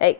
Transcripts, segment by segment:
Hey.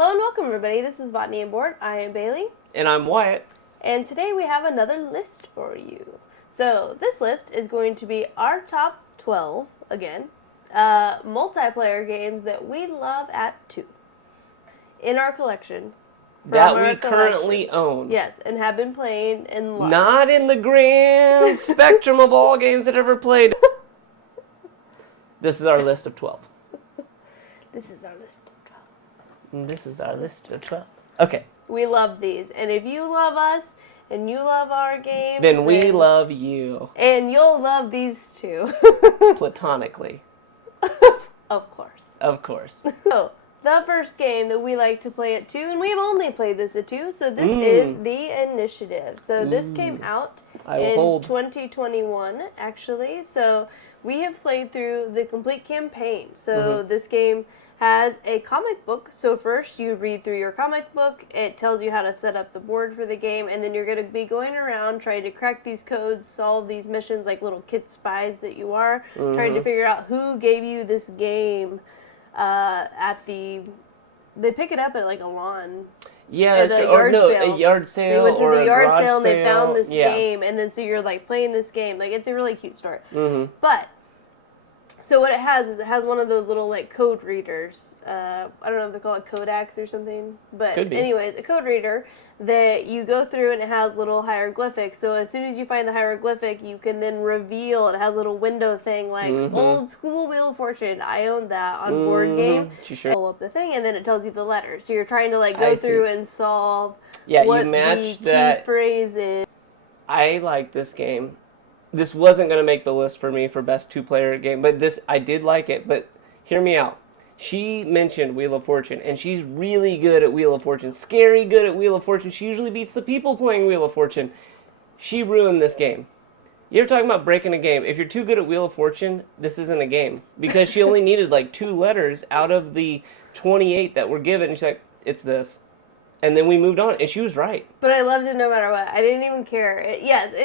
Hello and welcome, everybody. This is Botany and Board. I am Bailey. And I'm Wyatt. And today we have another list for you. So this list is going to be our top 12, again, multiplayer games that we love at 2 in our collection. That we currently own. Yes, and have been playing and love. Not in the grand spectrum of all games that ever played. This is our list of 12. This is our list of 12. This is our list of 12. Okay. We love these. And if you love us and you love our games, then we love you. And you'll love these too. Platonically. Of course. Of course. So, the first game that we like to play at 2, and we've only played this at 2, so this is The Initiative. So this came out in 2021, actually. So we have played through the complete campaign. So this game has a comic book. So first you read through your comic book. It tells you how to set up the board for the game, and then you're going to be going around trying to crack these codes, solve these missions like little kid spies that you are, trying to figure out who gave you this game they pick it up at like a lawn. Yeah, a yard sale. They went to the yard garage sale and they found this yeah. game, and then so you're like playing this game. Like, it's a really cute story. But so what it has is it has one of those little like code readers. I don't know if they call it Codex or something, but Could be. Anyways, a code reader that you go through, and it has little hieroglyphics. So as soon as you find the hieroglyphic, you can then reveal. It has a little window thing like old school Wheel of Fortune. I owned that on board game. Sure. Pull up the thing, and then it tells you the letters. So you're trying to like go through and solve. Yeah, what you match the key phrase is. I like this game. This wasn't going to make the list for me for best 2-player game, but I did like it. But hear me out. She mentioned Wheel of Fortune, and she's really good at Wheel of Fortune. Scary good at Wheel of Fortune. She usually beats the people playing Wheel of Fortune. She ruined this game. You're talking about breaking a game. If you're too good at Wheel of Fortune, this isn't a game. Because she only needed like 2 letters out of the 28 that were given. And she's like, it's this. And then we moved on, and she was right. But I loved it no matter what. I didn't even care.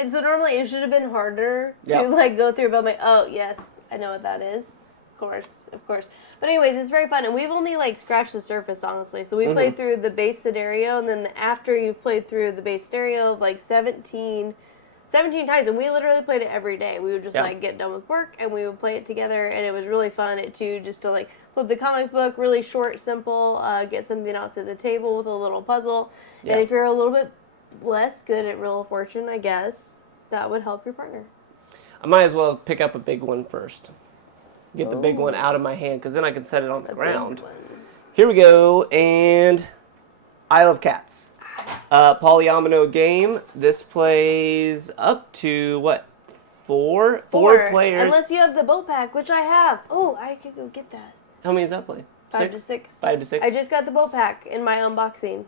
So normally it should have been harder to like go through, but I'm like, oh, yes, I know what that is. Of course. But anyways, it's very fun, and we've only like scratched the surface, honestly. So we played through the base scenario, and then after you've played through the base scenario of like 17 times, and we literally played it every day. We would just like get done with work, and we would play it together, and it was really fun just to like flip the comic book, really short, simple, get something out to the table with a little puzzle. And if you're a little bit less good at Wheel of Fortune, I guess that would help your partner. I might as well pick up a big one first. Get the big one out of my hand, because then I can set it on the ground. Here we go, and Isle of Cats. Polyomino game. This plays up to, what, four players? Unless you have the boat pack, which I have. Oh, I could go get that. How many does that play? 5 to 6. 5 to 6? I just got the boat pack in my unboxing.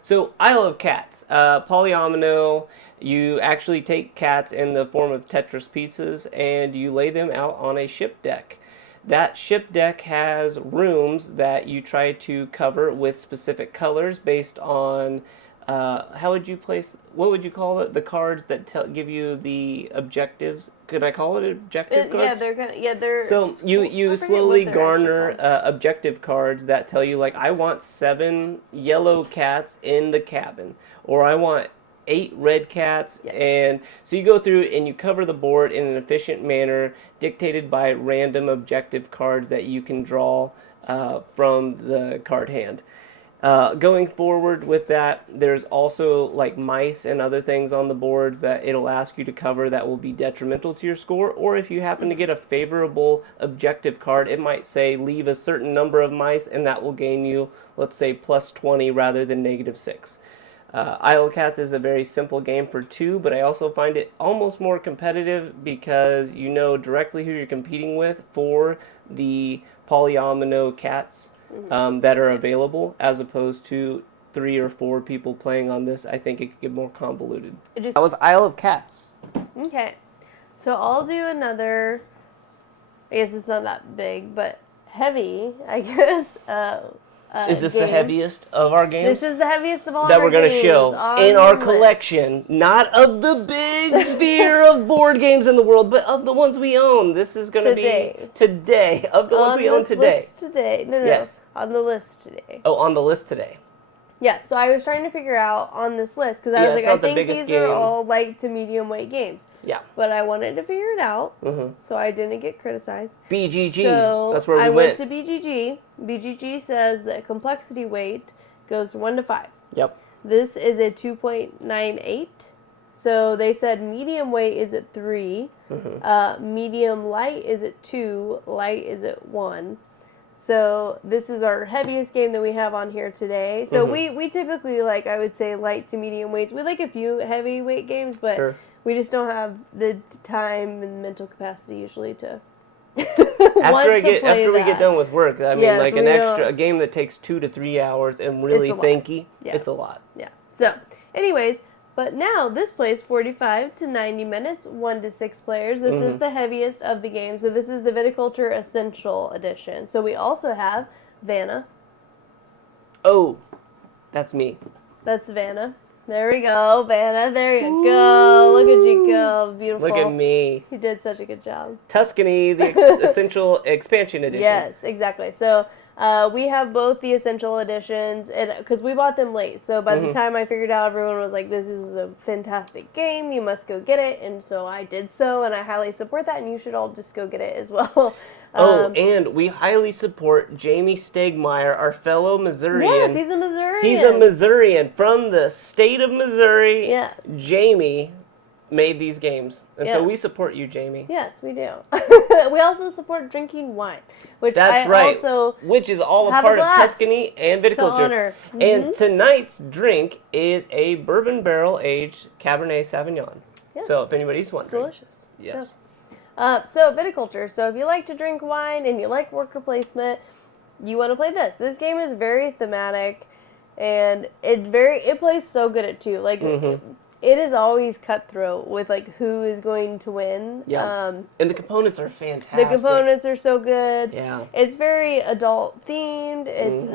So, Isle of Cats. Polyomino, you actually take cats in the form of Tetris pieces, and you lay them out on a ship deck. That ship deck has rooms that you try to cover with specific colors based on what would you call it? The cards that give you the objectives. Could I call it objective cards? They're. So you slowly garner objective cards that tell you, like, I want 7 yellow cats in the cabin, or I want 8 red cats, and so you go through and you cover the board in an efficient manner, dictated by random objective cards that you can draw from the card hand. Going forward with that, there's also like mice and other things on the boards that it'll ask you to cover that will be detrimental to your score, or if you happen to get a favorable objective card, it might say leave a certain number of mice, and that will gain you, let's say, plus 20 rather than negative 6. Isle of Cats is a very simple game for 2, but I also find it almost more competitive because you know directly who you're competing with for the polyomino cats. that are available, as opposed to 3 or 4 people playing on this. I think it could get more convoluted. That was Isle of Cats. Okay. So I'll do another, I guess it's not that big, but heavy, I guess. Is this the heaviest of our games? This is the heaviest of all that our we're going to games show in our collection. list. Not of the big sphere of board games in the world, but of the ones we own. This is going to be today. Of the ones we own today. List today. No. Yes. On the list today. Oh, on the list today. Yeah, so I was trying to figure out on this list, because I was like, I think these are all light to medium weight games. Yeah. But I wanted to figure it out, so I didn't get criticized. BGG, so that's where we I went. to BGG. BGG says that complexity weight goes 1 to 5. Yep. This is a 2.98. So they said medium weight is at 3, medium light is at 2, light is at 1. So this is our heaviest game that we have on here today. So we typically, like, I would say light to medium weights. We like a few heavyweight games, but we just don't have the time and mental capacity usually to after we get done with work. I mean, like a game that takes 2 to 3 hours and really thinky, it's a lot. Yeah. So, anyways, but now this plays 45 to 90 minutes, 1 to 6 players. This is the heaviest of the games. So this is the Viticulture Essential Edition. So we also have Vanna. Oh, that's me. That's Vanna. There we go, Vanna. There you go. Look at you go. Beautiful. Look at me. You did such a good job. Tuscany, the Essential Expansion Edition. Yes, exactly. So we have both the Essential Editions, and because we bought them late. So by the time I figured out, everyone was like, this is a fantastic game. You must go get it. And so I did so, and I highly support that, and you should all just go get it as well. And we highly support Jamie Stegmeyer, our fellow Missourian. Yes, he's a Missourian. He's a Missourian from the state of Missouri. Yes. Jamie made these games. And so we support you, Jamie. Yes, we do. We also support drinking wine, which which is all a part of Tuscany and Viticulture. And tonight's drink is a bourbon barrel aged Cabernet Sauvignon. Yes. So if anybody's wondering. It's delicious. Yes. So. So Viticulture. So if you like to drink wine and you like worker placement, you want to play this. This game is very thematic, and it plays so good at 2. Like it is always cutthroat with like who is going to win. Yeah. And the components are fantastic. The components are so good. Yeah. It's very adult themed. It's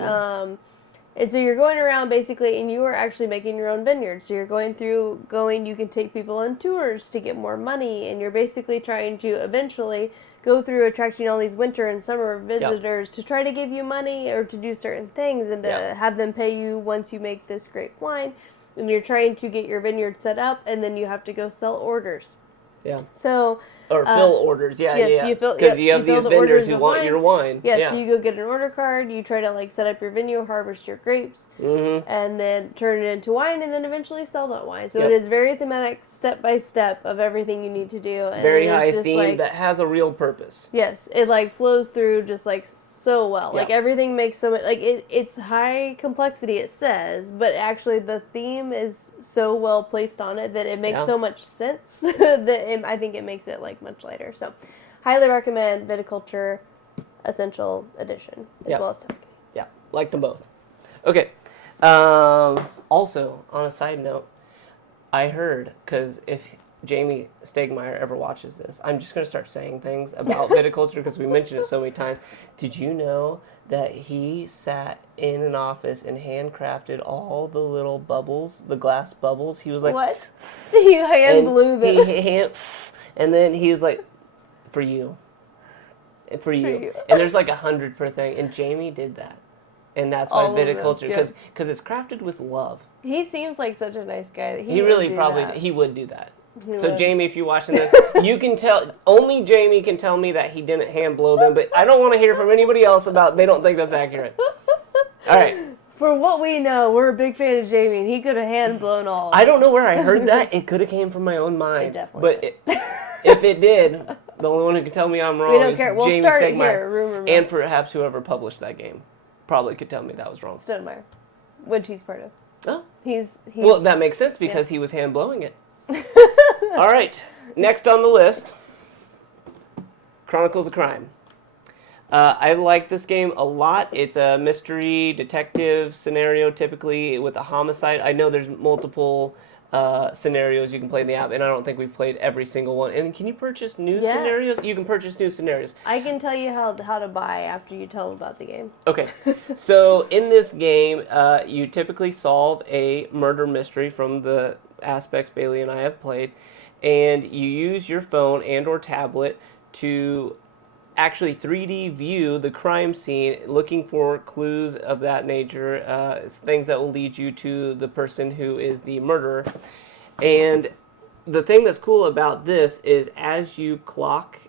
and so you're going around basically, and you are actually making your own vineyard. So you're you can take people on tours to get more money, and you're basically trying to eventually go through attracting all these winter and summer visitors to try to give you money or to do certain things and to have them pay you once you make this great wine. And you're trying to get your vineyard set up, and then you have to go sell orders. Yeah. So or fill orders, yes, because you have these vendors who want your wine. Yes, so you go get an order card, you try to like set up your vineyard, harvest your grapes, and then turn it into wine, and then eventually sell that wine. So it is very thematic, step by step of everything you need to do. And very high theme that has a real purpose. Yes, it like flows through just like so well. Like everything makes so much, like it's high complexity, it says, but actually the theme is so well placed on it that it makes so much sense that I think it makes it like much lighter. So highly recommend Viticulture Essential Edition as well as Tuscany. Yeah, like them both. Okay. Also, on a side note, I heard, because if Jamie Stegmeyer ever watches this, I'm just going to start saying things about viticulture because we mentioned it so many times. Did you know that he sat in an office and handcrafted all the little bubbles, the glass bubbles? He was like, what? He hand blew them. And then he was like, for you. For you. And there's like 100 per thing. And Jamie did that. And that's why viticulture, because it's crafted with love. He seems like such a nice guy. He really he would do that. So Jamie, if you're watching this, you can tell, only Jamie can tell me that he didn't hand blow them, but I don't want to hear from anybody else about, they don't think that's accurate. All right. For what we know, we're a big fan of Jamie, and he could have hand blown all of them. I don't know where I heard that. It could have came from my own mind. It definitely But if it did, the only one who can tell me I'm wrong we don't is care. We'll Jamie start Stegmeyer. here. Rumor mill. And perhaps whoever published that game probably could tell me that was wrong. Stegmeyer, which he's part of. Oh. He's well, that makes sense because he was hand blowing it. All right. Next on the list, Chronicles of Crime. I like this game a lot. It's a mystery detective scenario, typically with a homicide. I know there's multiple scenarios you can play in the app, and I don't think we've played every single one. And can you purchase new scenarios? You can purchase new scenarios. I can tell you how to buy after you tell them about the game. Okay. So in this game, you typically solve a murder mystery from the aspects Baley and I have played, and you use your phone and or tablet to actually 3D view the crime scene, looking for clues of that nature, things that will lead you to the person who is the murderer. And the thing that's cool about this is as you clock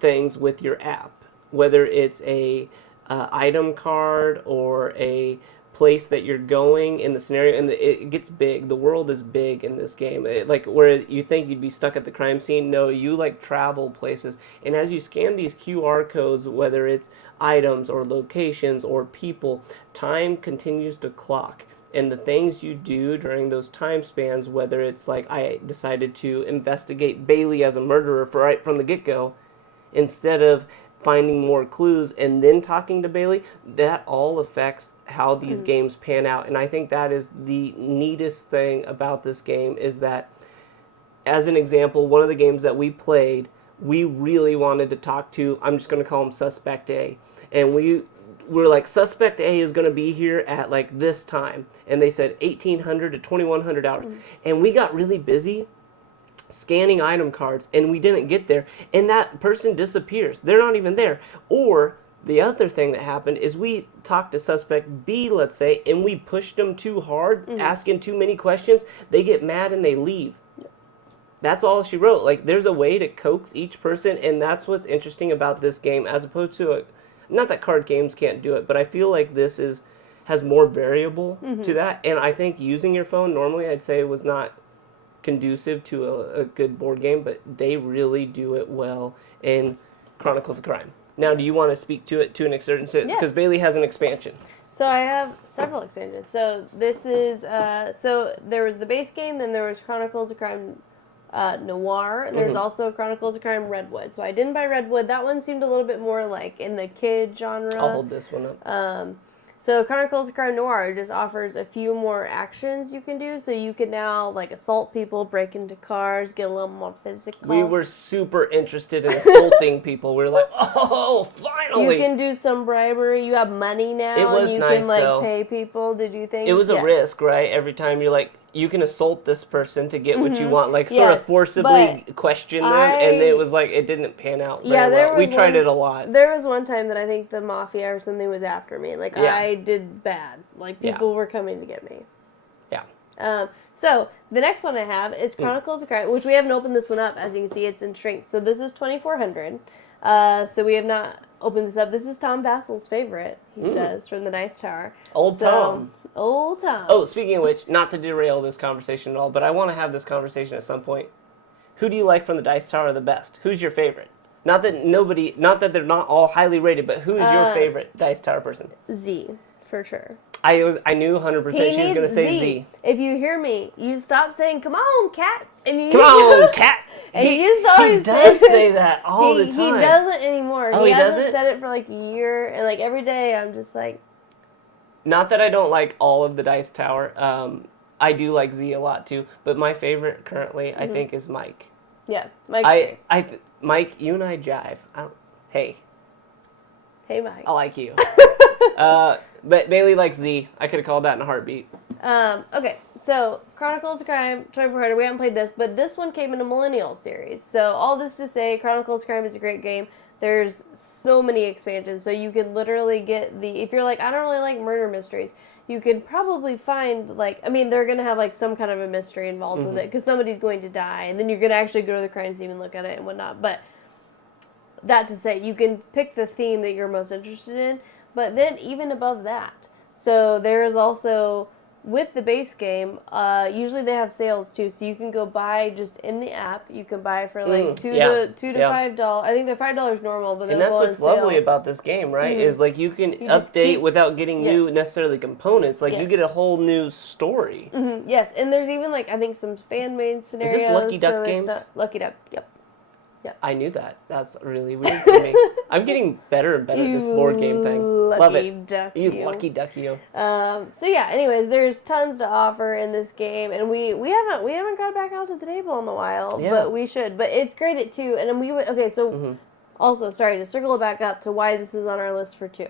things with your app, whether it's a item card or a place that you're going in the scenario, and it gets big. The world is big in this game. Like where you think you'd be stuck at the crime scene, no, you like travel places. And as you scan these QR codes, whether it's items or locations or people, time continues to clock. And the things you do during those time spans, whether it's like I decided to investigate Baley as a murderer right from the get-go, instead of finding more clues and then talking to Baley, that all affects how these games pan out. And I think that is the neatest thing about this game, is that, as an example, one of the games that we played, we really wanted to talk to, I'm just going to call him Suspect A. And we're like, Suspect A is going to be here at like this time. And they said 1800 to 2100 hours. And we got really busy scanning item cards, and we didn't get there, and that person disappears. They're not even there. Or the other thing that happened is we talked to Suspect B, let's say, and we pushed them too hard, asking too many questions. They get mad and they leave. That's all she wrote. Like, there's a way to coax each person, and that's what's interesting about this game, as opposed to not that card games can't do it, but I feel like this has more variable to that. And I think using your phone normally, I'd say, was not conducive to a good board game, but they really do it well in Chronicles of Crime. Now, do you want to speak to it to an extent? Because Baley has an expansion. So I have several expansions. So this is, so there was the base game, then there was Chronicles of Crime Noir, and there's also Chronicles of Crime Redwood. So I didn't buy Redwood. That one seemed a little bit more like in the kid genre. I'll hold this one up. So Chronicles of Crime Noir just offers a few more actions you can do. So you can now like assault people, break into cars, get a little more physical. We were super interested in assaulting people. We were like, oh, finally! You can do some bribery. You have money now. It was and you nice, can like though. pay people to do things. It was a risk, right? Every time you're like, you can assault this person to get what you want, like sort of forcibly question them, and it was like, it didn't pan out very well. We tried it a lot. There was one time that I think the mafia or something was after me. Like, I did bad. Like, people were coming to get me. Yeah. So, the next one I have is Chronicles of Crime, which we haven't opened this one up. As you can see, it's in shrink. So, this is 2400. So, we have not opened this up. This is Tom Vassel's favorite, he says, from the Dice Tower. Old Tom. Old Tom. Oh, speaking of which, not to derail this conversation at all, but I want to have this conversation at some point. Who do you like from the Dice Tower the best? Who's your favorite? Not that they're not all highly rated, but who's your favorite Dice Tower person? Z, for sure. I knew 100% she was going to say Z. If you hear me, you stop saying, come on, cat. And you come on, cat. And he used to always he does say that all the time. He doesn't anymore. Oh, he hasn't doesn't? said it for like a year. And like every day I'm just like. Not that I don't like all of the Dice Tower. I do like Z a lot too. But my favorite currently, I think, is Mike. Yeah, Mike. Mike, you and I jive. Hey, Mike. I like you. But Baley likes Z. I could have called that in a heartbeat. Okay, so Chronicles of Crime, 2400. We haven't played this, but this one came in a Millennial series. So all this to say, Chronicles of Crime is a great game. There's so many expansions, so you can literally get if you're like, I don't really like murder mysteries, you could probably find, like, I mean, they're going to have, like, some kind of a mystery involved with it, because somebody's going to die, and then you're going to actually go to the crime scene and look at it and whatnot. But that to say, you can pick the theme that you're most interested in, but then even above that. So there is also, with the base game, usually they have sales too, so you can go buy just in the app. You can buy for like $2 to $5. I think they're $5 normal, but and that's what's lovely about this game, right? Is like you can update without getting new necessarily components. Like you get a whole new story. Yes, and there's even like I think some fan made scenarios. Is this Lucky Duck games? Lucky Duck, yep. Yep. I knew that. That's really weird for me. I'm getting better and better at this board game thing. Love it. Duck, you lucky ducky. So yeah. Anyways, there's tons to offer in this game, and we haven't got back out to the table in a while, but we should. But it's great at 2, and then we would. Okay, so also sorry to circle it back up to why this is on our list for 2.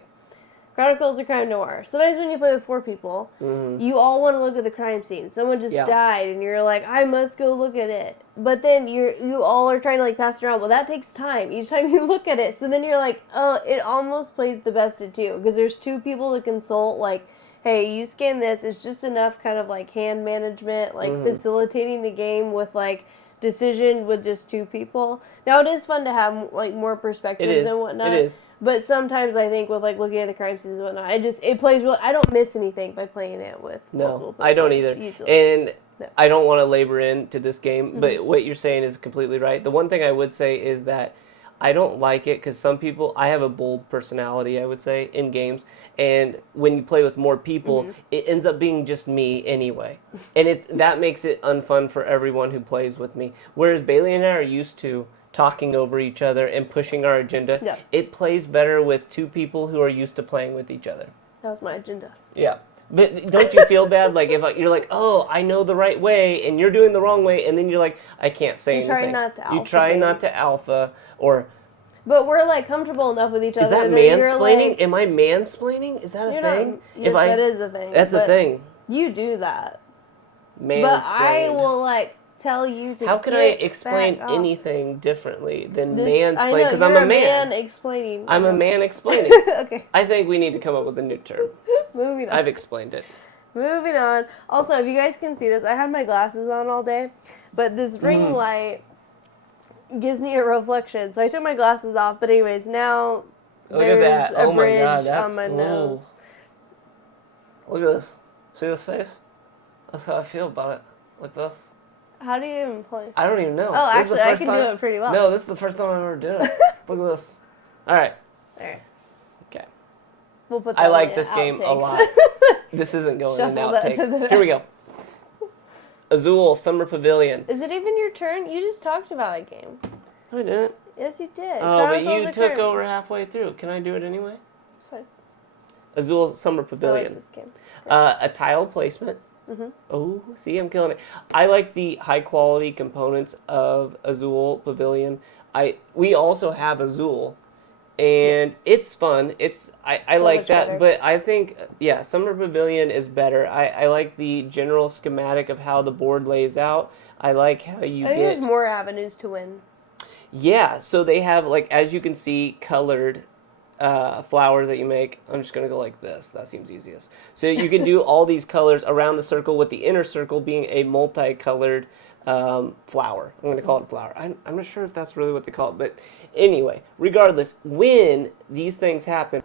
Chronicles of Crime Noir. Sometimes when you play with 4 people, you all want to look at the crime scene. Someone just died, and you're like, I must go look at it. But then you all are trying to like pass it around. Well, that takes time each time you look at it. So then you're like, oh, it almost plays the best at 2 because there's 2 people to consult. Like, hey, you scan this. It's just enough kind of like hand management, like facilitating the game with like decision with just 2 people. Now it is fun to have like more perspectives and whatnot. It is. But sometimes I think with like looking at the crime scenes and whatnot, it plays well. I don't miss anything by playing it with multiple people. I don't either. And I don't want to labor into this game, but what you're saying is completely right. The one thing I would say is that I don't like it because some people, I have a bold personality, I would say, in games. And when you play with more people, it ends up being just me anyway. And that makes it unfun for everyone who plays with me. Whereas Baley and I are used to talking over each other and pushing our agenda. Yeah. It plays better with 2 people who are used to playing with each other. That was my agenda. Yeah. But don't you feel bad? Like, if you're like, oh, I know the right way, and you're doing the wrong way, and then you're like, I can't say anything. You try not to alpha, or... But we're, like, comfortable enough with each other. Is that mansplaining? Like, am I mansplaining? Is that a thing? Yes, that is a thing. That's a thing. You do that. Mansplaining. But I will, like, tell you to How can I explain anything differently than mansplaining? Because I'm a man. Explaining. I'm a man explaining. Okay. I think we need to come up with a new term. Moving on. I've explained it. Moving on. Also, if you guys can see this, I had my glasses on all day, but this ring light gives me a reflection. So I took my glasses off, but anyways, now there's a bridge on my nose. Look at this. See this face? That's how I feel about it. Like this. How do you even play? I don't even know. Oh, actually, I can do it pretty well. No, this is the first time I've ever done it. Look at this. All right. There. Okay. We'll put that I like this game a lot. This isn't going in outtakes. Here we go. Azul Summer Pavilion. Is it even your turn? You just talked about a game. No, I didn't. Yes, you did. Oh, but you took over halfway through. Can I do it anyway? It's fine. Azul Summer Pavilion. I like this game. A tile placement. Oh, see, I'm killing it. I like the high quality components of Azul Pavilion. We also have Azul, and it's fun. I like that, better. But I think Summer Pavilion is better. I like the general schematic of how the board lays out. I like how you get. There's more avenues to win. Yeah, so they have, like, as you can see, colored flowers that you make. I'm just going to go like this. That seems easiest. So you can do all these colors around the circle, with the inner circle being a multicolored flower. I'm going to call it a flower. I'm not sure if that's really what they call it, but anyway, regardless, when these things happen,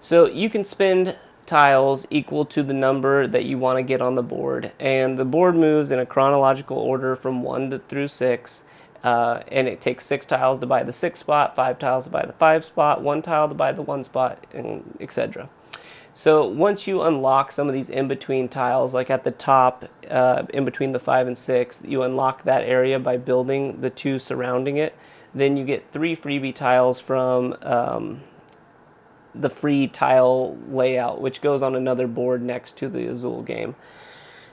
so you can spend tiles equal to the number that you want to get on the board, and the board moves in a chronological order from 1 through 6. And it takes 6 tiles to buy the 6 spot, 5 tiles to buy the 5 spot, 1 tile to buy the 1 spot, and etc. So once you unlock some of these in-between tiles, like at the top, in between the 5 and 6, you unlock that area by building the 2 surrounding it. Then you get 3 freebie tiles from the free tile layout, which goes on another board next to the Azul game.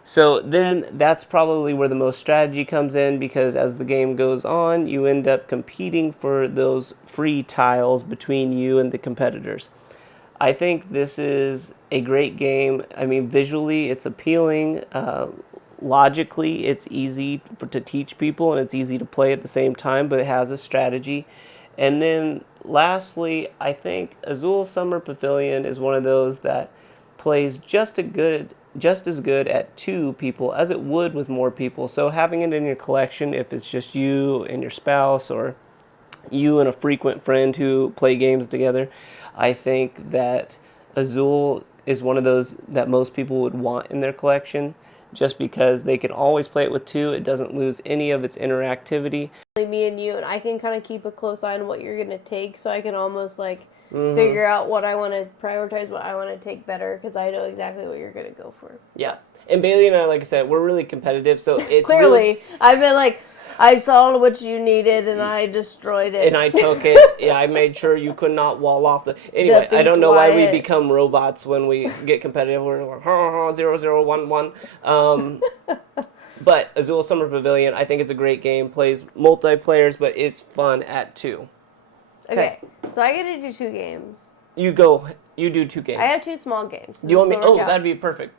So then that's probably where the most strategy comes in, because as the game goes on, you end up competing for those free tiles between you and the competitors. I think this is a great game. I mean, visually it's appealing. Logically, it's easy to teach people, and it's easy to play at the same time, but it has a strategy. And then lastly, I think Azul Summer Pavilion is one of those that plays just as good at 2 people as it would with more people. So having it in your collection, if it's just you and your spouse, or you and a frequent friend who play games together, I think that Azul is one of those that most people would want in their collection, just because they can always play it with 2. It doesn't lose any of its interactivity. Me and you, and I can kind of keep a close eye on what you're going to take, so I can almost like figure out what I want to prioritize, what I want to take better, because I know exactly what you're going to go for. Yeah. And Baley and I, like I said, we're really competitive, so it's clearly, I've been like, I saw what you needed and I destroyed it. And I took it. Yeah, I made sure you could not wall off the... Anyway, Defeat I don't know why we Wyatt. become robots when we get competitive. We're like, 0011. But Azul Summer Pavilion, I think it's a great game. Plays multiplayers, but it's fun at 2. Okay, so I get to do 2 games. You do 2 games. I have 2 small games. Do you want me? Oh, count. that'd be perfect.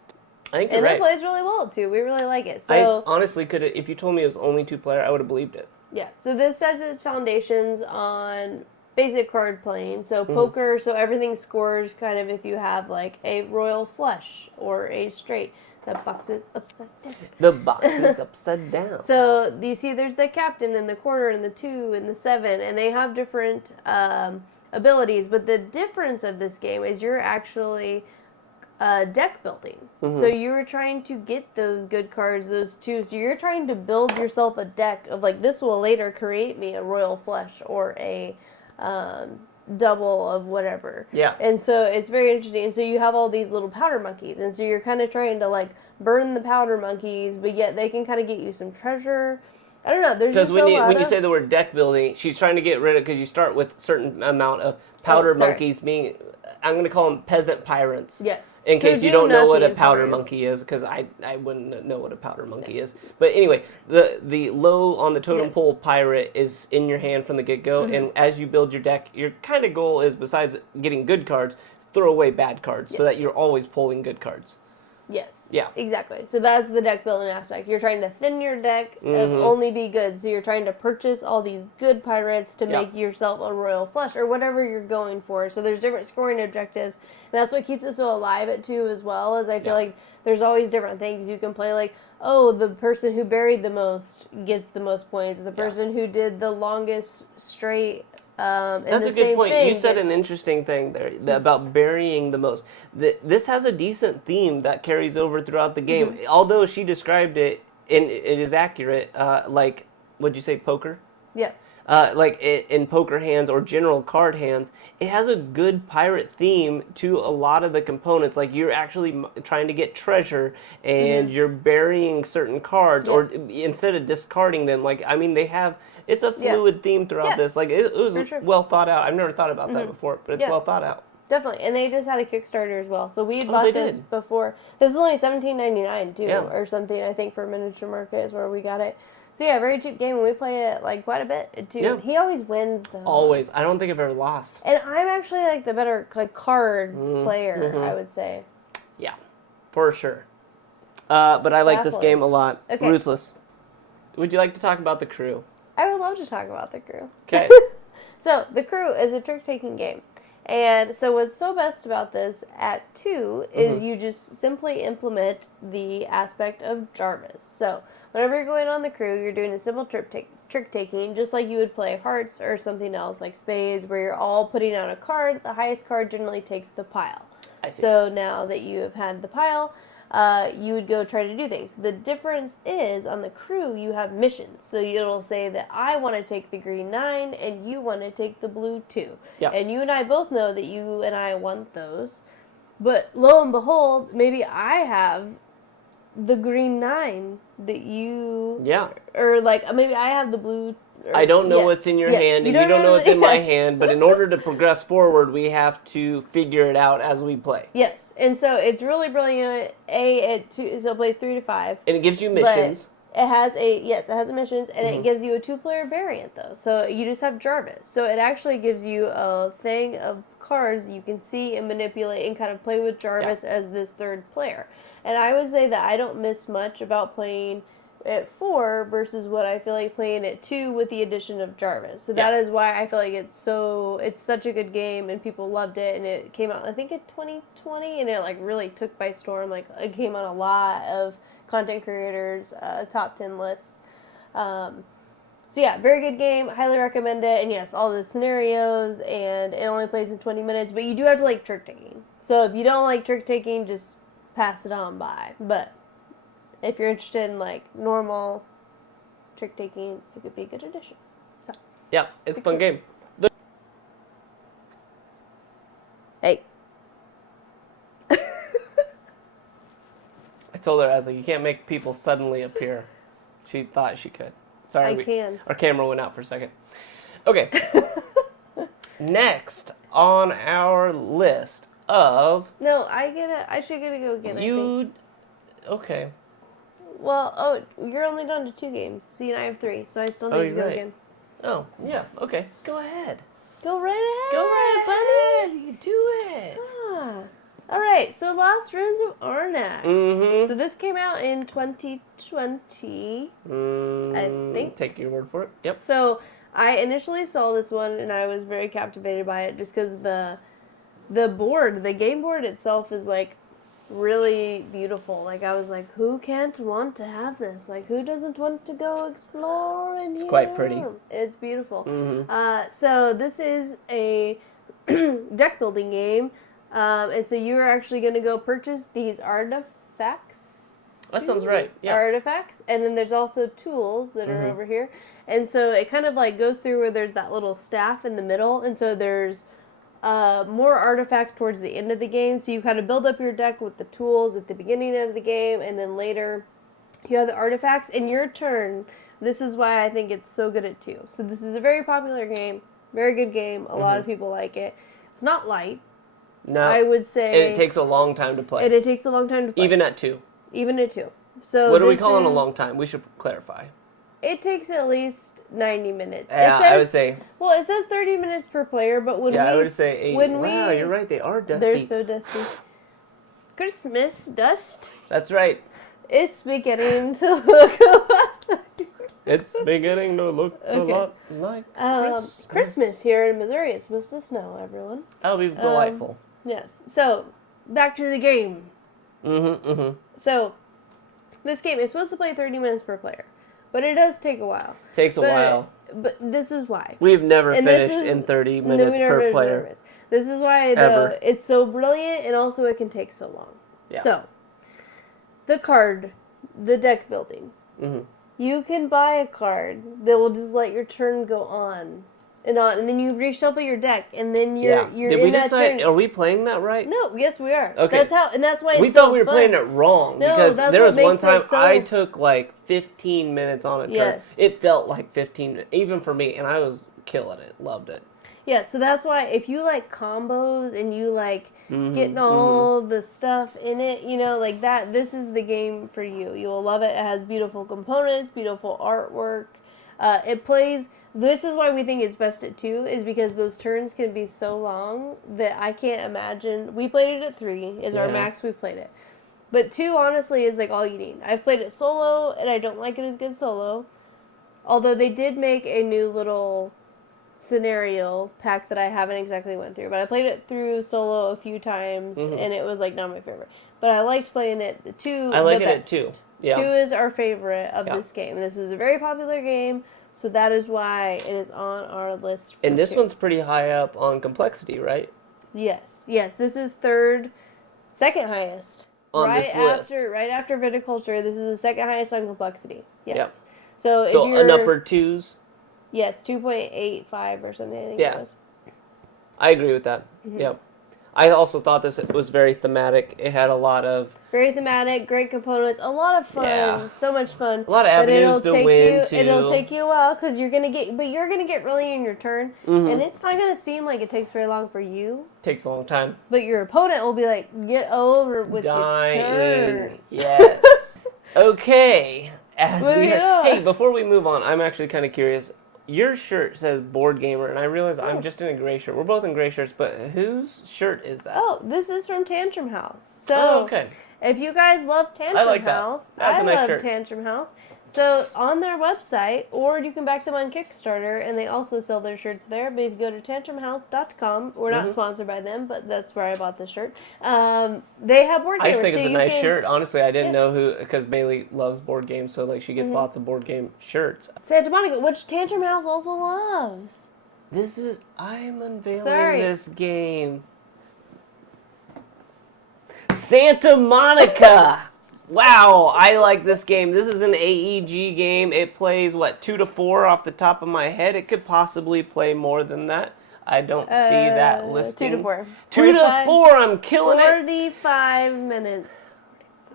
I think you're and right. it plays really well too. We really like it. So I honestly could have, if you told me it was only 2-player, I would have believed it. yeah. So this sets its foundations on basic card playing. So poker. So everything scores kind of if you have like a royal flush or a straight. The box is upside down. The box is upside down. So you see, there's the captain and the quarter and the 2 and the 7, and they have different abilities. But the difference of this game is you're actually deck building. So you're trying to get those good cards, those 2. So you're trying to build yourself a deck of like, this will later create me a royal flush or a double of whatever. Yeah. And so it's very interesting. And so you have all these little powder monkeys. And so you're kind of trying to like burn the powder monkeys, but yet they can kind of get you some treasure. I don't know. There's just because when you say the word deck building, she's trying to get rid of, because you start with a certain amount of powder monkeys being, I'm going to call them peasant pirates. Yes. In case you don't know what a powder monkey is, because I wouldn't know what a powder monkey is. But anyway, the low on the totem pole pirate is in your hand from the get-go, and as you build your deck, your kind of goal is, besides getting good cards, throw away bad cards so that you're always pulling good cards. Yes. Yeah. Exactly. So that's the deck building aspect. You're trying to thin your deck and only be good. So you're trying to purchase all these good pirates to make yourself a royal flush or whatever you're going for. So there's different scoring objectives. And that's what keeps it so alive at 2 as well, as I feel like there's always different things you can play. Like, oh, the person who buried the most gets the most points. The person who did the longest straight... That's a good point. You said an interesting thing there about burying the most. This has a decent theme that carries over throughout the game. Although she described it, and it is accurate, like, what'd you say, poker? Yeah. Like in poker hands or general card hands, it has a good pirate theme to a lot of the components. Like, you're actually trying to get treasure, and you're burying certain cards, or instead of discarding them. Like, I mean, it's a fluid theme throughout this. Like, it was well thought out. I've never thought about that before, but it's well thought out. Definitely, and they just had a Kickstarter as well. So we had bought this before. This is only $17.99 too, or something. I think for Miniature Market is where we got it. So yeah, very cheap game, and we play it like quite a bit too. Yeah. He always wins though. Always. I don't think I've ever lost. And I'm actually like the better card player, I would say. Yeah, for sure. But I like this game a lot. Okay. Ruthless. Would you like to talk about the crew? I would love to talk about the crew. Okay. So the crew is a trick-taking game. And so what's so best about this at 2 is you just simply implement the aspect of Jarvis. So whenever you're going on the crew, you're doing a simple trick-taking, just like you would play hearts or something else like spades, where you're all putting out a card. The highest card generally takes the pile. I see. So now that you have had the pile, you would go try to do things. The difference is on the crew you have missions. So it'll say that I want to take the green 9 and you want to take the blue 2. Yeah. And you and I both know that you and I want those. But lo and behold, maybe I have the green 9 that you... Yeah. Or like maybe I have the blue... I don't know what's in your hand, and you don't know what's in my hand, but in order to progress forward, we have to figure it out as we play. Yes, and so it's really brilliant. At 2, so it plays 3 to 5. And it gives you missions. It has a missions, and it gives you a 2-player variant, though. So you just have Jarvis. So it actually gives you a thing of cards you can see and manipulate and kind of play with Jarvis as this 3rd player. And I would say that I don't miss much about playing at 4 versus what I feel like playing at 2 with the addition of Jarvis. So that is why I feel like it's such a good game, and people loved it, and it came out I think in 2020, and it like really took by storm. Like, it came on a lot of content creators top 10 lists. So yeah, very good game, highly recommend it. And yes, all the scenarios, and it only plays in 20 minutes, but you do have to like trick taking. So if you don't like trick taking, just pass it on by. But if you're interested in like normal trick taking, it could be a good addition. So yeah, it's a fun game. Hey. I told her, I was like, you can't make people suddenly appear. She thought she could. Sorry, our camera went out for a second. Okay. Next on our list of... No, I should get to go again, I think. Okay. Well, you're only down to 2 games. See, and I have 3, so I still need to go again. Oh, yeah, okay. Go ahead. Go right ahead, buddy. You do it. All right, so Lost Ruins of Arnak. Mm-hmm. So this came out in 2020, I think. Take your word for it. Yep. So I initially saw this one, and I was very captivated by it just because the game board itself is, like, really beautiful. Like, I was like, who can't want to have this? Like, who doesn't want to go explore in here? It's quite pretty. It's beautiful. Mm-hmm. So this is a deck building game. And so you're actually going to go purchase these artifacts. That sounds right. Yeah. Artifacts. And then there's also tools that are over here. And so it kind of like goes through where there's that little staff in the middle. And so there's more artifacts towards the end of the game. So you kind of build up your deck with the tools at the beginning of the game. And then later you have the artifacts. In your turn, this is why I think it's so good at 2. So this is a very popular game. Very good game. A lot of people like it. It's not light. No, I would say... And it takes a long time to play. It takes a long time to play. Even at 2. Even at 2. So what do we call it a long time? We should clarify. It takes at least 90 minutes. Yeah, I would say... Well, it says 30 minutes per player, but when I would say 8. Wow, you're right. They are dusty. They're so dusty. Christmas dust. That's right. It's beginning to look a lot It's beginning to look a lot like Christmas. Christmas here in Missouri. It's supposed to snow, everyone. That'll be delightful. Yes. So, back to the game. So, this game is supposed to play 30 minutes per player, but it does take a while. Takes a while. But this is why. We've never finished in 30 minutes per player. This is why it's so brilliant, and also it can take so long. Yeah. So, the deck building. You can buy a card that will just let your turn go on, and then you reshuffle your deck, and then you're Did we decide? Are we playing that right? No, yes we are. Okay. That's why we thought we were playing it wrong because there was one time I took like 15 minutes on a turn. Yes. It felt like 15, even for me, and I was killing it. Loved it. Yeah, so that's why if you like combos and you like getting all the stuff in it, like that, this is the game for you. You will love it. It has beautiful components, beautiful artwork. It plays... This is why we think it's best at 2, is because those turns can be so long that I can't imagine... We played it at 3, is our max we've played it. But 2, honestly, is like all you need. I've played it solo, and I don't like it as good solo. Although they did make a new little scenario pack that I haven't exactly went through. But I played it through solo a few times, and it was like not my favorite. But I liked playing it at 2. I like it at 2. Yeah. 2 is our favorite of this game. This is a very popular game. So that is why it is on our list. And this one's pretty high up on complexity, right? Yes. This is second highest. On this list. Right after Viticulture, this is the second highest on complexity. Yes. Yep. So if you're... an upper 2s? Yes, 2.85 or something, I think it was. I agree with that. Yep. I also thought this was very thematic. It had a lot of... Very thematic, great components, a lot of fun. Yeah. So much fun. A lot of avenues to win, too. It'll take you a while, because you're going to get really in your turn, and it's not going to seem like it takes very long for you. Takes a long time. But your opponent will be like, get over with your turn. Yes. Okay. Hey, before we move on, I'm actually kind of curious. Your shirt says board gamer, and I realize I'm just in a gray shirt. We're both in gray shirts, but whose shirt is that? Oh, this is from Tantrum House. So, okay. If you guys love Tantrum House, That's a nice shirt. Tantrum House. So on their website, or you can back them on Kickstarter, and they also sell their shirts there. But if you go to tantrumhouse.com, we're not sponsored by them, but that's where I bought the shirt. They have board gamers. I just think it's a nice shirt. Honestly, I didn't know who, because Bailey loves board games, so like she gets lots of board game shirts. Santa Monica, which Tantrum House also loves. I'm unveiling this game. Santa Monica! Wow, I like this game. This is an AEG game. It plays, 2 to 4 off the top of my head. It could possibly play more than that. I don't see that listing. 2 to 4. 2 to 4, I'm killing 45 minutes.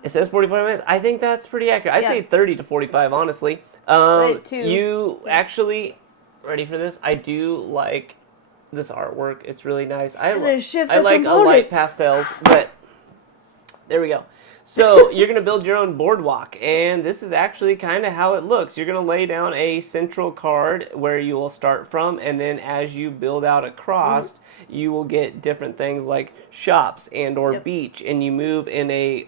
It says 45 minutes. I think that's pretty accurate. I say 30 to 45, honestly. Wait, 2. You actually, ready for this? I do like this artwork. It's really nice. I like a light pastels, but there we go. So you're going to build your own boardwalk, and this is actually kind of how it looks. You're going to lay down a central card where you will start from, and then as you build out across, you will get different things like shops and or beach, and you move in a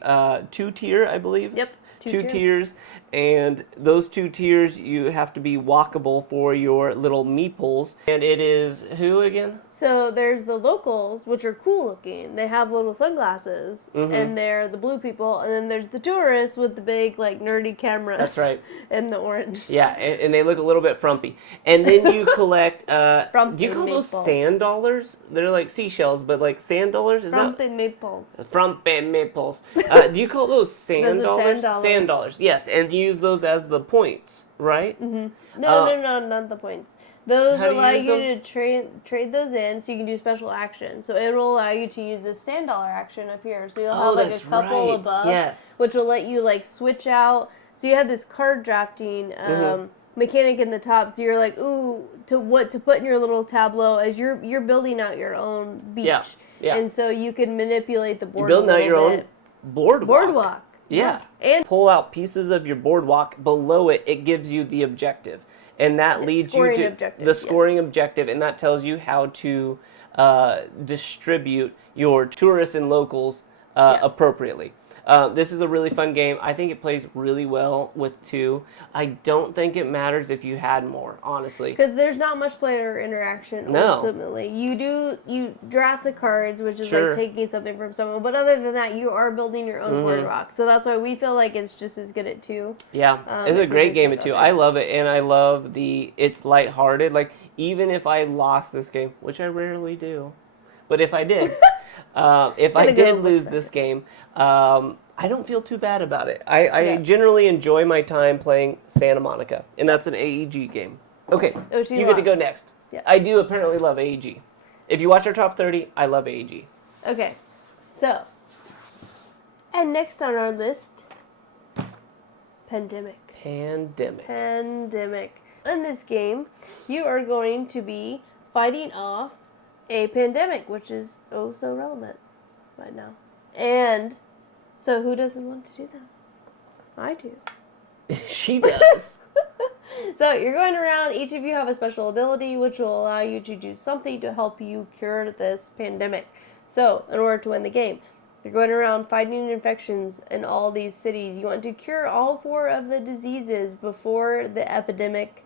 2-tier, I believe. Yep. 2 tiers, and those 2 tiers you have to be walkable for your little meeples. And it is who again? So there's the locals, which are cool looking. They have little sunglasses, and they're the blue people. And then there's the tourists with the big, like, nerdy cameras. That's right. And the orange. Yeah, and they look a little bit frumpy. And then you collect, do you call those sand dollars? They're like seashells, but like sand dollars? Frumpy maples. Frumpy maples. Do you call those sand dollars? Sand dollars, yes. And you use those as the points, right? No, not the points. Those allow you to trade those in, so you can do special actions. So it will allow you to use this $100 action up here. So you'll have like a couple above, which will let you like switch out. So you have this card drafting mechanic in the top. So you're like, ooh, what to put in your little tableau as you're building out your own beach. Yeah. And so you can manipulate the board. You're building out your own boardwalk. Yeah. And pull out pieces of your boardwalk. Below it, it gives you the objective. And that leads you to the scoring objective, and that tells you how to distribute your tourists and locals appropriately. This is a really fun game. I think it plays really well with 2. I don't think it matters if you had more, honestly. Because there's not much player interaction ultimately. You draft the cards, which is like taking something from someone. But other than that, you are building your own boardwalk. So that's why we feel like it's just as good at 2. Yeah, it's a great game at 2. I love it, and I love it's lighthearted. Like, even if I lost this game, which I rarely do, but if I did... if I did lose this game, I don't feel too bad about it. I generally enjoy my time playing Santa Monica, and that's an AEG game. Okay, you get to go next. Yeah. I do apparently love AEG. If you watch our top 30, I love AEG. Okay, so, and next on our list, Pandemic. In this game, you are going to be fighting off a pandemic, which is so relevant right now. And so who doesn't want to do that? I do. She does. So you're going around, each of you have a special ability which will allow you to do something to help you cure this pandemic. So in order to win the game, you're going around fighting infections in all these cities. You want to cure all 4 of the diseases before the epidemic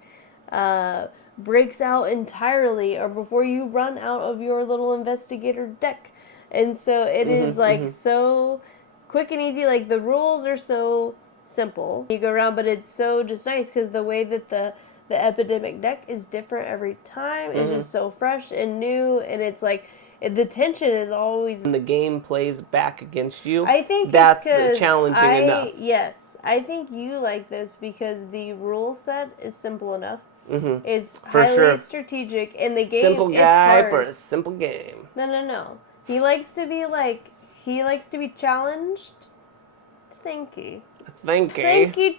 breaks out entirely, or before you run out of your little investigator deck. And so it is like so quick and easy. Like, the rules are so simple. You go around, but it's so just nice because the way that the epidemic deck is different every time. It's just so fresh and new, and it's like the tension is always. When the game plays back against you, I think that's challenging enough. Yes, I think you like this because the rule set is simple enough. It's highly strategic, and the game. Simple guy for a simple game. No. He likes to be challenged. Thinky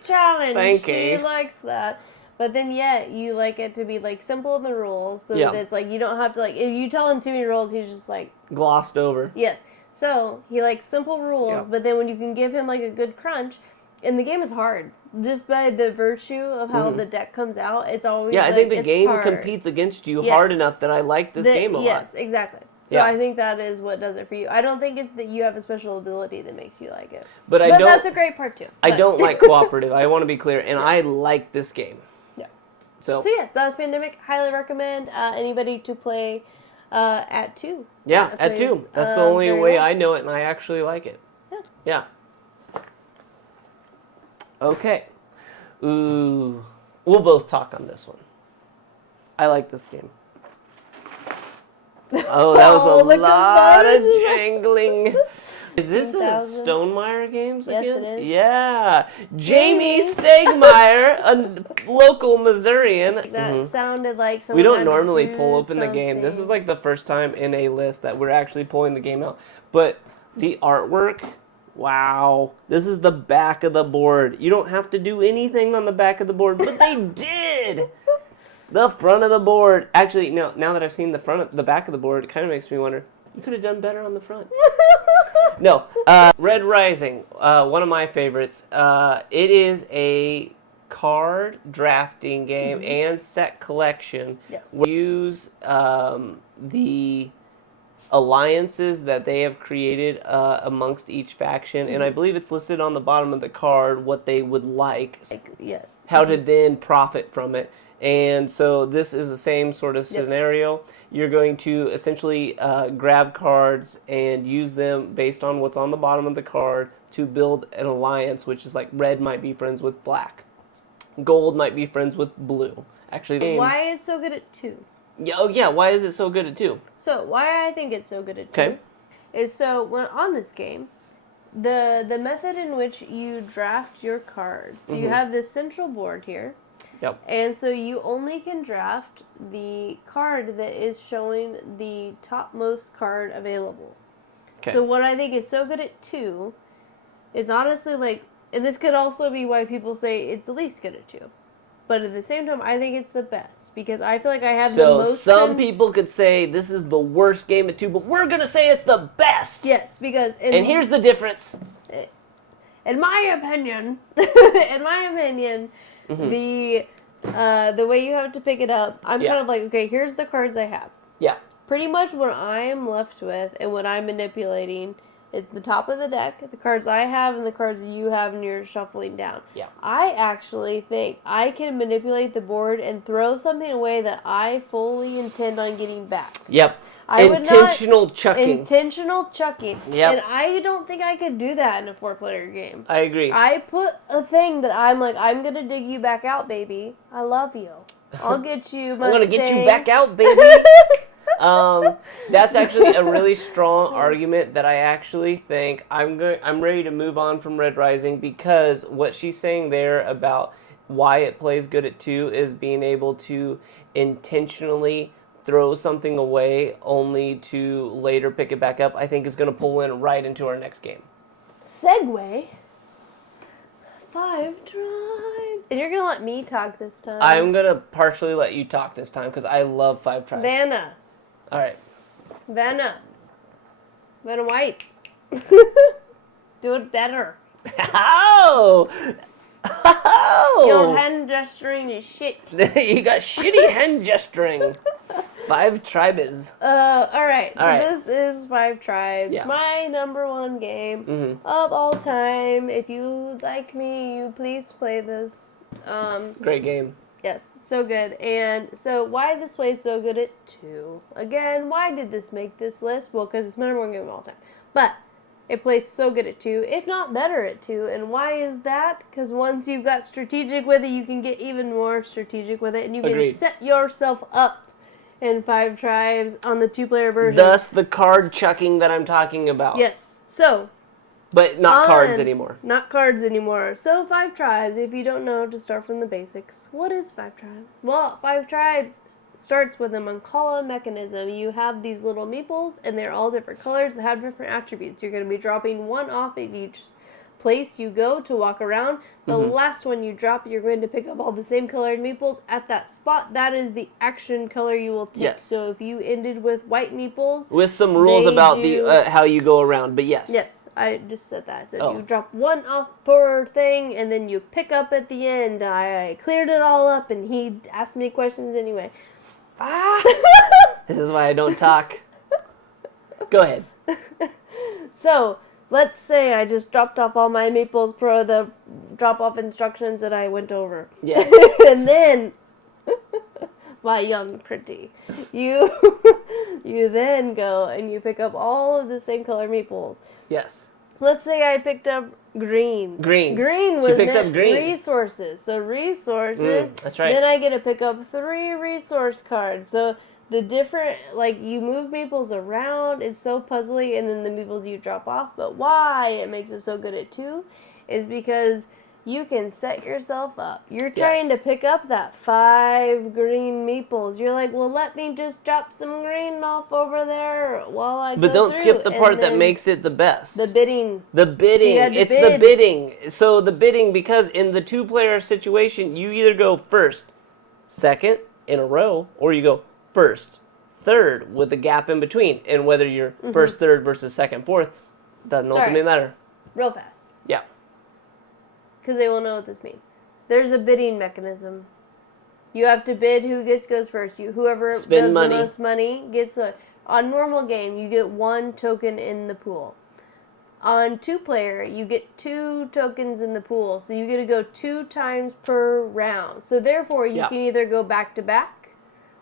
challenge. He likes that. But then yet you like it to be like simple in the rules, so that it's like you don't have to like if you tell him too many rules, he's just like glossed over. Yes. So he likes simple rules, but then when you can give him like a good crunch, and the game is hard. Just by the virtue of how the deck comes out, it's always I think the game competes against you hard enough that I like this game a lot. Yes, exactly. So I think that is what does it for you. I don't think it's that you have a special ability that makes you like it. But that's a great part too. I don't like cooperative. I want to be clear, and I like this game. Yeah. So yes, that was Pandemic. Highly recommend anybody to play at 2. Yeah, at 2. That's the only way I know it, and I actually like it. Yeah. Okay. Ooh. We'll both talk on this one. I like this game. Oh, that was a lot of jangling. Is this a Stonemeyer Games again? Yes, it is. Yeah. Jamie Stegmeyer, a local Missourian. That sounded like someone. We don't normally pull open the game. This is like the first time in a list that we're actually pulling the game out. But the artwork Wow. This is the back of the board. You don't have to do anything on the back of the board, but they did. The front of the board. Actually, now that I've seen the back of the board, it kind of makes me wonder, you could have done better on the front. No. Red Rising, one of my favorites. It is a card drafting game and set collection. Yes. We use the alliances that they have created amongst each faction, and I believe it's listed on the bottom of the card what they would like. Yes. How to then profit from it. And so this is the same sort of scenario. You're going to essentially grab cards and use them based on what's on the bottom of the card to build an alliance, which is like red might be friends with black. Gold might be friends with blue. Actually, why it's so good at 2? Yeah, oh yeah, why is it so good at 2? So why I think it's so good at 2 is so when on this game, the method in which you draft your cards. So you have this central board here. Yep. And so you only can draft the card that is showing the topmost card available. Okay. So what I think is so good at 2 is honestly like, and this could also be why people say it's the least good at 2. But at the same time, I think it's the best because I feel like I have the most... So some people could say this is the worst game at 2, but we're going to say it's the best. Yes, because... And here's the difference. In my opinion, the way you have to pick it up, I'm kind of like, okay, here's the cards I have. Yeah. Pretty much what I'm left with and what I'm manipulating is the top of the deck, the cards I have and the cards you have and you're shuffling down. Yeah. I actually think I can manipulate the board and throw something away that I fully intend on getting back. Yep. Intentional chucking. Intentional chucking. Yep. And I don't think I could do that in a 4-player game. I agree. I put a thing that I'm like, I'm going to dig you back out, baby. I love you. I'll get you, Mustang. I'm going to get you back out, baby. That's actually a really strong argument that I actually think I'm ready to move on from Red Rising because what she's saying there about why it plays good at 2 is being able to intentionally throw something away only to later pick it back up, I think is going to pull in right into our next game. Segue. 5 Tribes. And you're going to let me talk this time? I'm going to partially let you talk this time because I love 5 Tribes. Vanna. All right. Vanna White. Do it better. Oh! Oh! Your hand gesturing is shit. You got shitty hand gesturing. 5 Tribes. Alright. So this is 5 Tribes. Yeah. My number 1 game of all time. If you like me, you please play this. Great game. Yes, so good. And so why this way so good at 2? Again, why did this make this list? Well, because it's my number 1 game of all time. But it plays so good at 2, if not better at 2. And why is that? Because once you've got strategic with it, you can get even more strategic with it. And you can set yourself up in 5 Tribes on the 2-player version. Thus the card chucking that I'm talking about. Yes. So... But not cards anymore. Not cards anymore. So 5 Tribes, if you don't know, to start from the basics. What is 5 Tribes? Well, 5 Tribes starts with a Mancala mechanism. You have these little meeples, and they're all different colors that have different attributes. You're going to be dropping 1 off at each place you go to walk around. The last one you drop, you're going to pick up all the same colored meeples at that spot. That is the action color you will take. Yes. So if you ended with white meeples... With some rules about the how you go around, but yes. Yes, I just said that. So you drop 1 off per thing, and then you pick up at the end. I cleared it all up, and he asked me questions anyway. This is why I don't talk. Go ahead. So... let's say I just dropped off all my meeples per the drop-off instructions that I went over. Yes. And then, my young pretty, you then go and you pick up all of the same color meeples. Yes. Let's say I picked up green. Green. Green was resources. So resources. That's right. Then I get to pick up 3 resource cards. So the different, like, you move meeples around, it's so puzzly, and then the meeples you drop off. But why it makes it so good at 2 is because you can set yourself up. You're trying to pick up that 5 green meeples. You're like, well, let me just drop some green off over there while I go But don't through. skip the part that makes it the best. The bidding. The bidding. It's bid. the bidding. So the bidding, because in the 2-player situation, you either go first, second in a row, or you go first, third with a gap in between. And whether you're first, third versus second, fourth, doesn't ultimately matter. Real fast. Yeah. Because they will know what this means. There's a bidding mechanism. You have to bid who goes first. Whoever does the most money gets the... On normal game, you get 1 token in the pool. On 2-player, you get 2 tokens in the pool. So you get to go 2 times per round. So therefore, you can either go back to back,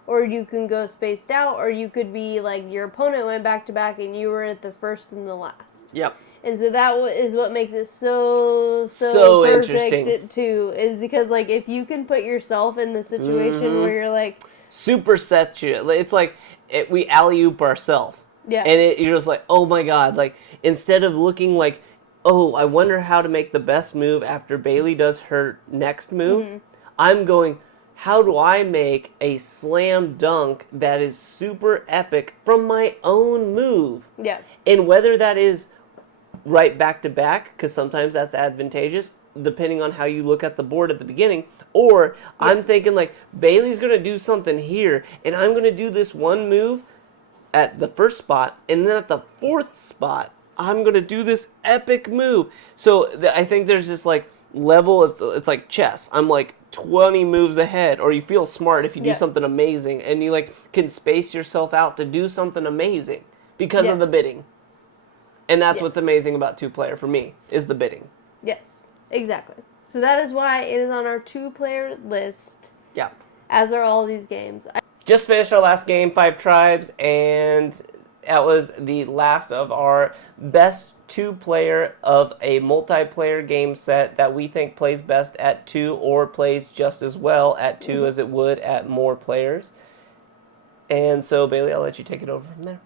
or you can go spaced out, or you could be like your opponent went back to back and you were at the first and the last. Yep. And so that is what makes it so interesting too, is because like if you can put yourself in the situation where you're like super set you, it's like we alley-oop ourselves. Yeah. And you're just like, oh my god, like instead of looking like, oh, I wonder how to make the best move after Baley does her next move, I'm going, how do I make a slam dunk that is super epic from my own move? Yeah. And whether that is right back to back, because sometimes that's advantageous depending on how you look at the board at the beginning, or I'm thinking like Baley's gonna do something here and I'm gonna do this one move at the first spot, and then at the 4th spot I'm gonna do this epic move. So I think there's this like level of, it's like chess. I'm like 20 moves ahead, or you feel smart if you do something amazing, and you like can space yourself out to do something amazing because of the bidding. And that's what's amazing about 2-player for me, is the bidding. Yes, exactly. So that is why it is on our 2-player list. Yeah. As are all these games. Just finished our last game, 5 Tribes, and that was the last of our best 2-player of a multiplayer game set that we think plays best at 2 or plays just as well at 2 as it would at more players. And so, Baley, I'll let you take it over from there.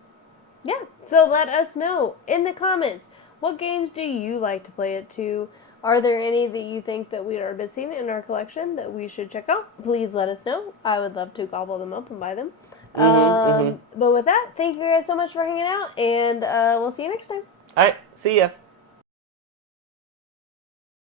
Yeah, so let us know in the comments, what games do you like to play at 2? Are there any that you think that we are missing in our collection that we should check out? Please let us know. I would love to gobble them up and buy them. But with that, thank you guys so much for hanging out, and we'll see you next time. All right, see ya.